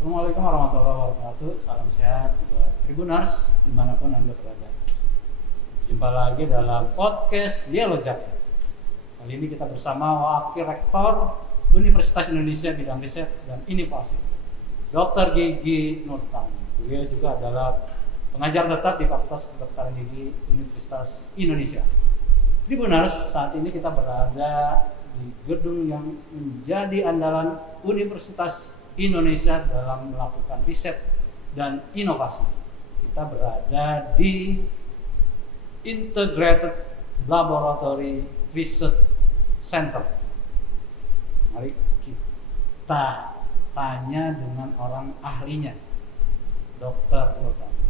Assalamualaikum warahmatullahi wabarakatuh. Salam sehat buat Tribuners dimanapun Anda berada. Jumpa lagi dalam podcast Yellow Jacket. Kali ini kita bersama Wakil Rektor Universitas Indonesia Bidang Riset dan Inovasi, Dr. Gigi Nurtani. Beliau juga adalah pengajar tetap di Fakultas Kedokteran Gigi Universitas Indonesia. Tribuners, saat ini kita berada di gedung yang menjadi andalan Universitas Indonesia dalam melakukan riset dan inovasi. Kita berada di Integrated Laboratory Research Center. Mari kita tanya dengan orang ahlinya, Dr. Nurtani.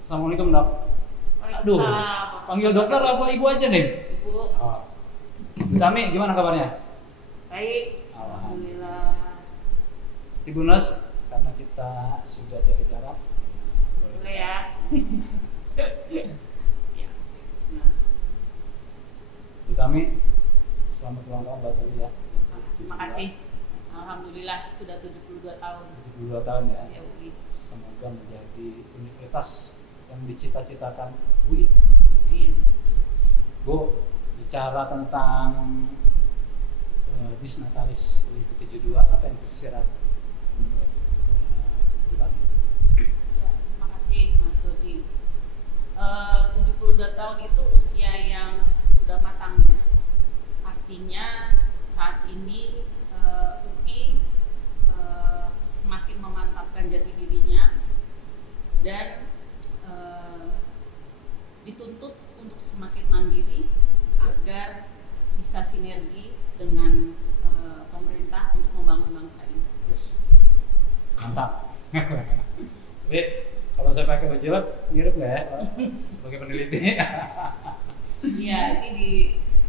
Assalamualaikum, Dok. Aduh, panggil dokter apa ibu aja nih? Ibu. Oh. Bu Tami, gimana kabarnya? Baik. Alhamdulillah. Tribuners, karena kita sudah jaga jarak, Boleh ya. Ya, bismillah. Bu Tami, selamat ulang tahun Mbak Tuli ya. Terima kasih. Alhamdulillah sudah 72 tahun. 72 tahun ya. Usia UI. Semoga menjadi universitas yang dicita-citakan UI. Amin. Bu, bicara tentang Disnatalis UI ke-72, apa yang tersirat menurut Bu Tami? Ya, terima kasih Mas Dodi. 72 tahun itu usia yang sudah matang ya. Artinya saat ini UI semakin memantapkan jati dirinya dan dituntut untuk semakin mandiri agar bisa sinergi dengan pemerintah untuk membangun bangsa ini. Yes. Mantap. Jadi kalau saya pakai baju lab, mirip nggak ya sebagai peneliti? Iya, ini di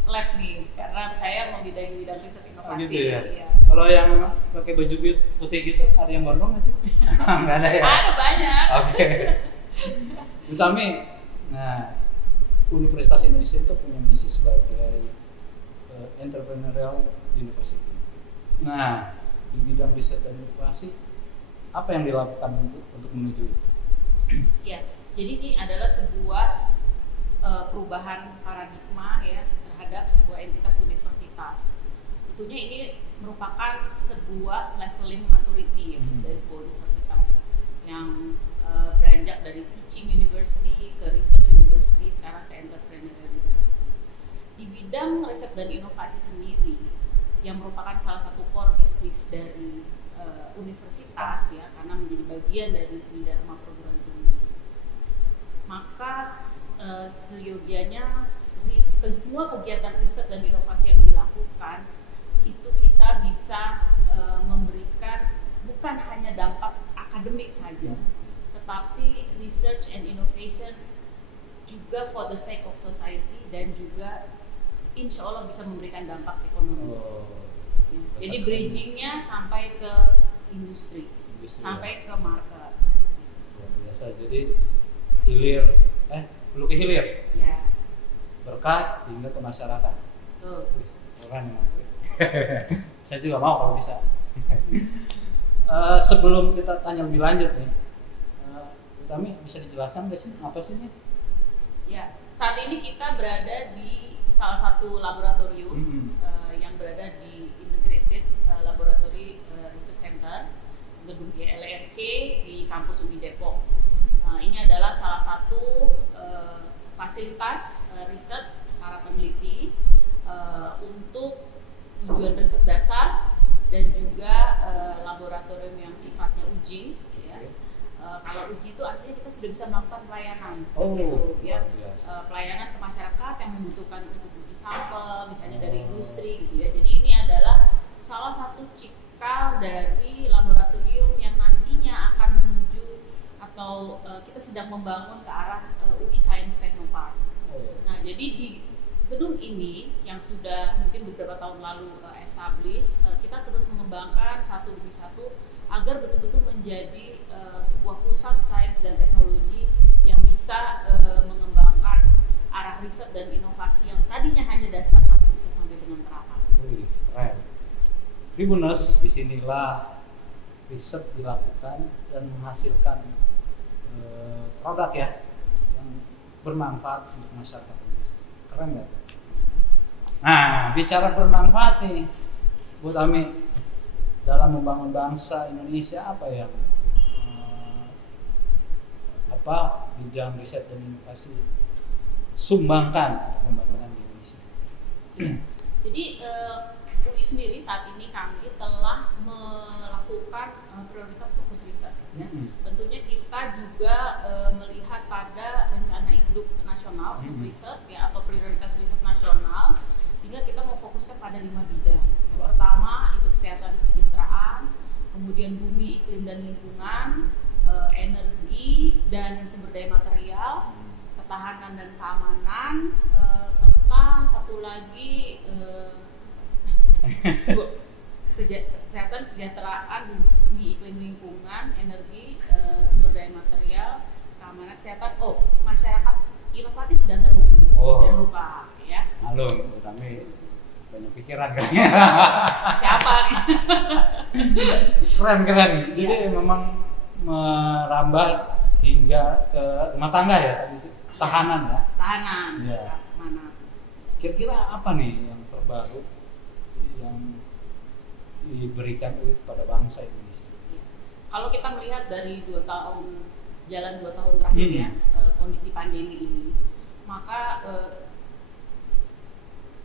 lab nih, karena saya membidangi bidang riset inovasi. Gitu ya. Iya. Kalau yang pakai baju putih gitu, ada yang gondrong nggak sih? Nggak ada ya? Ada banyak. Oke. Bu Tami, nah Universitas Indonesia itu punya misi sebagai entrepreneurial university. Nah, di bidang riset dan inovasi, apa yang dilakukan untuk menuju itu? Ya, jadi ini adalah sebuah perubahan paradigma ya terhadap sebuah entitas universitas. Sebetulnya ini merupakan sebuah leveling maturity ya, dari sebuah universitas yang beranjak dari teaching university ke research university, sekarang ke entrepreneurial university. Di bidang riset dan inovasi sendiri yang merupakan salah satu core bisnis dari universitas ya, karena menjadi bagian dari Tridharma perguruan tinggi, maka seyogianya semua kegiatan riset dan inovasi yang dilakukan itu kita bisa memberikan bukan hanya dampak akademik saja, tetapi research and innovation juga for the sake of society dan juga insya Allah bisa memberikan dampak ekonomi. Ya. Jadi bridgingnya sampai ke industri sampai ke market. Luar biasa. Jadi hulu ke hilir. Ya. Berkah hingga ke masyarakat. Tuh. Wih, keren emang. Saya juga mau kalau bisa. Sebelum kita tanya lebih lanjut nih, kami bisa dijelaskan nggak sih apa sih ini? Ya, saat ini kita berada di salah satu laboratorium yang berada di Integrated Laboratory Research Center, gedung ILRC di kampus UI Depok. Ini adalah salah satu fasilitas riset para peneliti untuk tujuan riset dasar dan juga laboratorium yang sifatnya uji. Ya. Kalau uji itu artinya kita sudah bisa melakukan pelayanan, gitu, ya. Pelayanan ke masyarakat yang membutuhkan untuk uji sampel, misalnya dari industri, gitu ya. Jadi ini adalah salah satu cikal dari laboratorium yang nantinya akan menuju atau kita sedang membangun ke arah UI Science Technopark. Nah, jadi di gedung ini yang sudah mungkin beberapa tahun lalu established, kita terus mengembangkan satu demi satu agar betul-betul menjadi sebuah pusat sains dan teknologi yang bisa mengembangkan arah riset dan inovasi yang tadinya hanya dasar tapi bisa sampai dengan terapan. Wih, keren. Tribuners, disinilah riset dilakukan dan menghasilkan produk ya yang bermanfaat untuk masyarakat Indonesia. Keren nggak? Nah, bicara bermanfaat nih, Bu Tami, dalam membangun bangsa Indonesia apa yang bidang riset dan inovasi sumbangkan untuk pembangunan di Indonesia? Jadi UI sendiri saat ini kami telah melakukan prioritas fokus riset. Ya. Tentunya kita juga melihat pada rencana induk nasional untuk riset ya, atau prioritas riset nasional, sehingga kita mau fokuskan pada 5 bidang. Yang pertama itu kesehatan kesejahteraan, kemudian bumi, iklim dan lingkungan, energi dan sumber daya material, ketahanan dan keamanan, serta satu lagi kesehatan, kesejahteraan, bumi, iklim, lingkungan, energi, sumber daya material, keamanan, kesehatan, masyarakat inovatif dan terhubung. Jangan lupa ya. Halo, kami banyak pikiran kayaknya. Siapa nih? Keren. Jadi memang merambah hingga ke rumah tangga ya, tadi tahanan ya. Tahanan. Ya. Mana? Kira-kira apa nih yang terbaru yang diberikan kepada bangsa Indonesia? Kalau kita melihat dari 2 tahun terakhir ya, kondisi pandemi ini, maka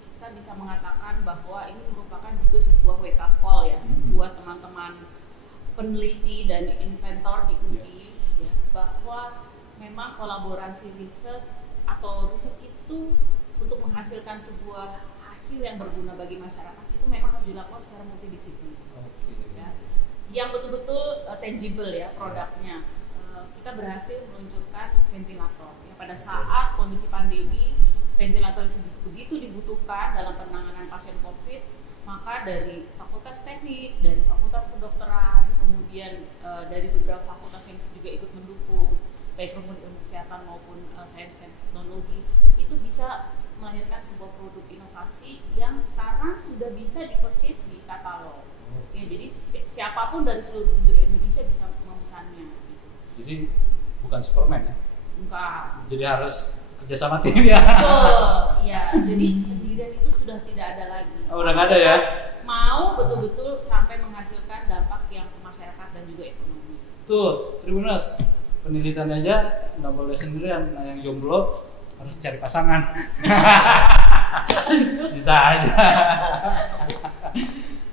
kita bisa mengatakan bahwa ini merupakan juga sebuah wake up call ya buat teman-teman peneliti dan inventor di UI ya, bahwa memang kolaborasi riset atau riset itu untuk menghasilkan sebuah hasil yang berguna bagi masyarakat itu memang harus dilakukan secara multidisiplin. Ya. Yang betul-betul tangible ya produknya. Kita berhasil meluncurkan ventilator. Ya, pada saat kondisi pandemi, ventilator itu begitu dibutuhkan dalam penanganan pasien COVID, maka dari Fakultas Teknik, dari Fakultas Kedokteran, kemudian dari beberapa fakultas yang juga ikut mendukung, baik ilmu kesehatan maupun sains dan teknologi, itu bisa melahirkan sebuah produk inovasi yang sekarang sudah bisa di-purchase di katalog. Ya, jadi siapapun dari seluruh penjuru Indonesia bisa memesannya. Gitu. Jadi bukan Superman ya? Bukan. Jadi harus kerjasama tim ya? Betul, ya. Jadi sendirian itu sudah tidak ada lagi. Oh, udah nggak ada ya? Mau betul-betul sampai menghasilkan dampak yang ke masyarakat dan juga ekonomi. Tuh, Tribuners, penelitian aja nggak boleh sendirian. Nah, yang jomblo harus cari pasangan. Bisa aja.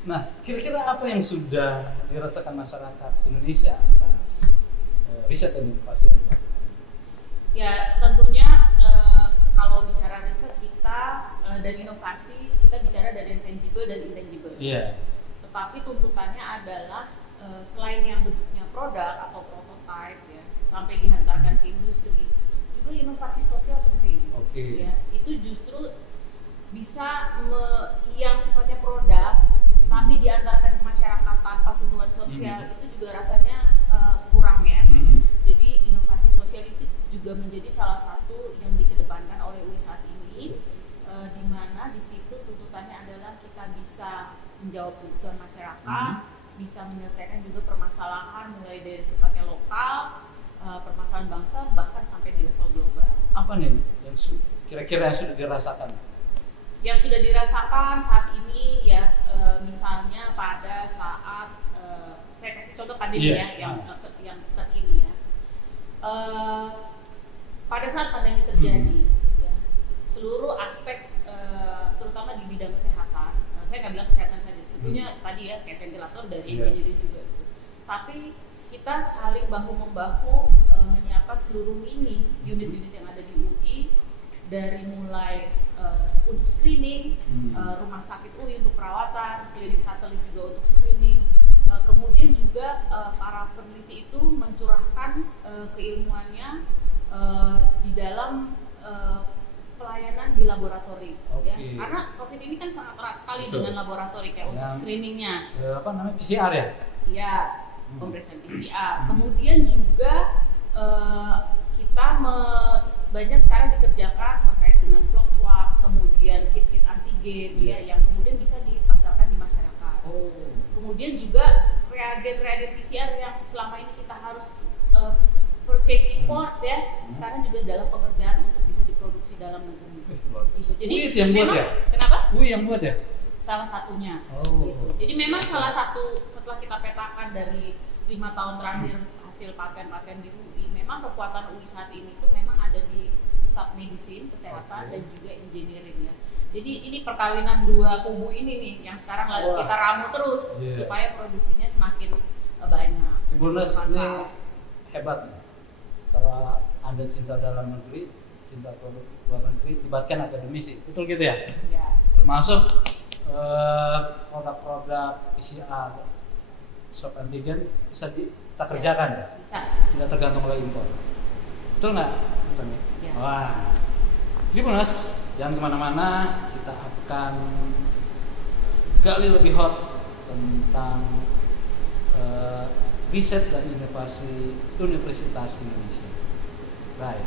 Nah, kira-kira apa yang sudah dirasakan masyarakat Indonesia atas riset dan inovasi yang dilakukan? Ya, tentunya kalau bicara riset kita dan inovasi, kita bicara dari yang tangible dan intangible. Iya. Tetapi tuntutannya adalah selain yang bentuknya produk atau prototype ya, sampai dihantarkan ke industri, juga inovasi sosial penting. Oke. Ya, itu justru bisa yang sifatnya produk tapi diantarkan ke masyarakat tanpa sentuhan sosial, itu juga rasanya kurang ya. Jadi inovasi sosial itu juga menjadi salah satu yang dikedepankan oleh UI saat ini, di mana di situ tuntutannya adalah kita bisa menjawab kebutuhan masyarakat, bisa menyelesaikan juga permasalahan mulai dari sifatnya lokal, permasalahan bangsa, bahkan sampai di level global. Apa nih yang kira-kira yang sudah dirasakan? Yang sudah dirasakan saat ini ya, misalnya pada saat saya kasih contoh pandemi yang terkini ya. Pada saat pandemi terjadi, ya, seluruh aspek terutama di bidang kesehatan, saya nggak bilang kesehatan saja, sebetulnya tadi ya kayak ventilator dari engineering juga itu. Tapi kita saling bahu membahu menyiapkan seluruh lini unit-unit yang ada di UI, dari mulai untuk screening, rumah sakit UI untuk perawatan, klinik satelit juga untuk screening. Kemudian juga para peneliti itu mencurahkan keilmuannya di dalam pelayanan di laboratori. Ya. Karena COVID ini kan sangat erat sekali dengan laboratori kayak untuk screeningnya. Apa namanya, PCR ya? Iya, pemeriksaan PCR. Kemudian juga kita banyak sekarang dikerjakan terkait dengan vlog swab, kemudian kit-kit antigen ya, yang kemudian bisa dipasarkan di masyarakat. Kemudian juga reagen PCR yang selama ini kita harus purchase import ya, sekarang juga dalam pengerjaan untuk bisa diproduksi dalam negeri. Gitu. Jadi UI itu yang buat memang, ya? Kenapa? UI yang buat ya? Salah satunya. Oh. Gitu. Jadi memang salah satu setelah kita petakan dari 5 tahun terakhir hasil paten-paten di UI, memang kekuatan UI saat ini tuh memang ada di submedicine, kesehatan, dan juga engineering ya. Jadi ini perkawinan dua kubu ini nih yang sekarang lagi kita ramu terus supaya produksinya semakin banyak. Tribuners ini hebat nih. Kalau Anda cinta dalam negeri, cinta produk luar negeri, libatkan akademisi. Betul gitu ya? Ya. Termasuk produk-produk PCR, swab antigen bisa kita kerjakan ya? Bisa. Tidak tergantung oleh impor. Betul nggak? Betul ya? Ya. Wah, Tribuners, jangan kemana-mana. Kita akan gali lebih hot tentang riset dan inovasi Universitas Indonesia. Baik.